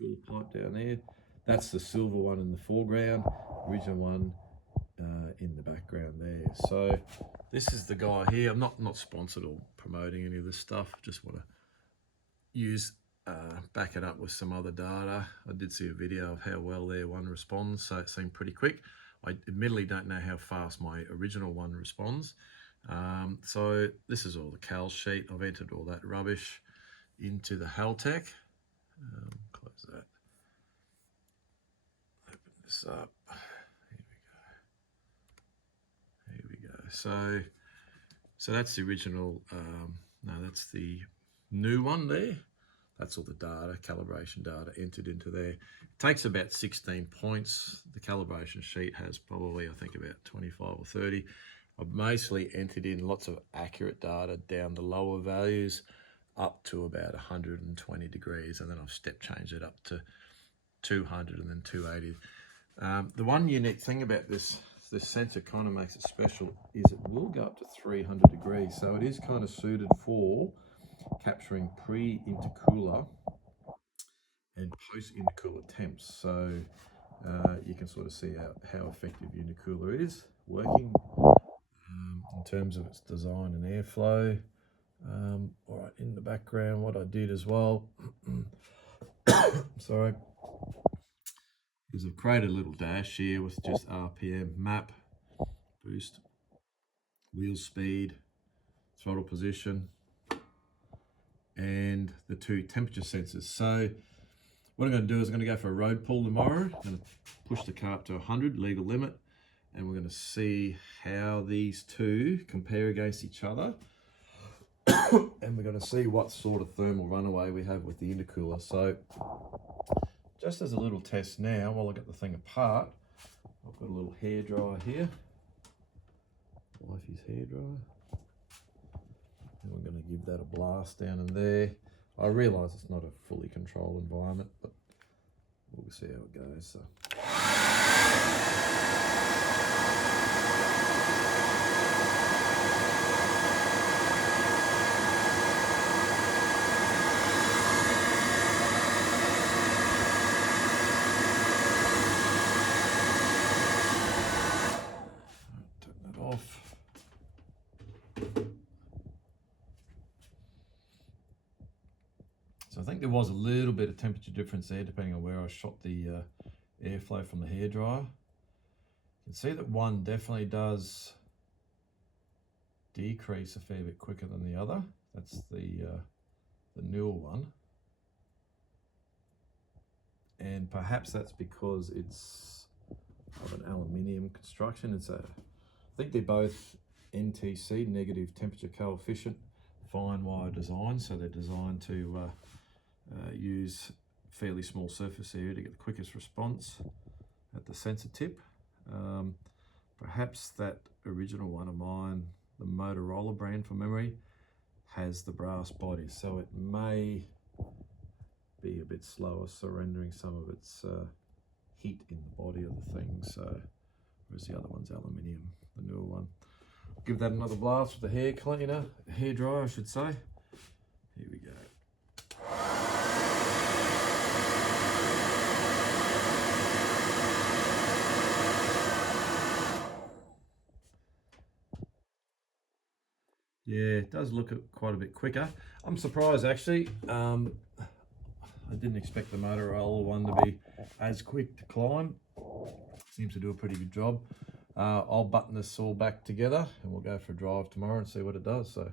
intercooler pipe down there. That's the silver one in the foreground, original one in the background there. So this is the guy here. I'm not sponsored or promoting any of this stuff. Just want to use back it up with some other data. I did see a video of how well their one responds, so it seemed pretty quick. I admittedly don't know how fast my original one responds. So this is all the cal sheet. I've entered all that rubbish into the Haltech. Close that. Open this up. Here we go. So that's the original. No, that's the new one there. That's all the data, calibration data entered into there. It takes about 16 points. The calibration sheet has probably, I think, about 25 or 30. I've mostly entered in lots of accurate data down the lower values up to about 120 degrees, and then I've step changed it up to 200 and then 280. The one unique thing about this sensor kind of makes it special is it will go up to 300 degrees. So it is kind of suited for capturing pre-intercooler and post-intercooler temps. So you can sort of see how effective intercooler is working in terms of its design and airflow. All right, in the background, what I did as well, sorry, is I've created a little dash here with just RPM, map, boost, wheel speed, throttle position, and the two temperature sensors. So what I'm going to do is I'm going to go for a road pull tomorrow. I'm going to push the car up to 100, legal limit, and we're going to see how these two compare against each other. And we're going to see what sort of thermal runaway we have with the intercooler. So just as a little test now, while I get the thing apart, I've got a little hairdryer here, wifey's hairdryer. And we're going to give that a blast down in there. I realise it's not a fully controlled environment, but we'll see how it goes. So. Turn that off. So I think there was a little bit of temperature difference there depending on where I shot the airflow from the hairdryer. You can see that one definitely does decrease a fair bit quicker than the other. That's the newer one. And perhaps that's because it's of an aluminium construction. I think they're both NTC, negative temperature coefficient, fine wire design, so they're designed to use fairly small surface area to get the quickest response at the sensor tip. Perhaps that original one of mine, the Motorola brand from memory, has the brass body, so it may be a bit slower surrendering some of its heat in the body of the thing. So whereas the other one's aluminium, the newer one. Give that another blast with the hair cleaner, hair dryer I should say. Here we go. Yeah, it does look quite a bit quicker. I'm surprised actually. I didn't expect the Motorola one to be as quick to climb. Seems to do a pretty good job. I'll button this all back together and we'll go for a drive tomorrow and see what it does. So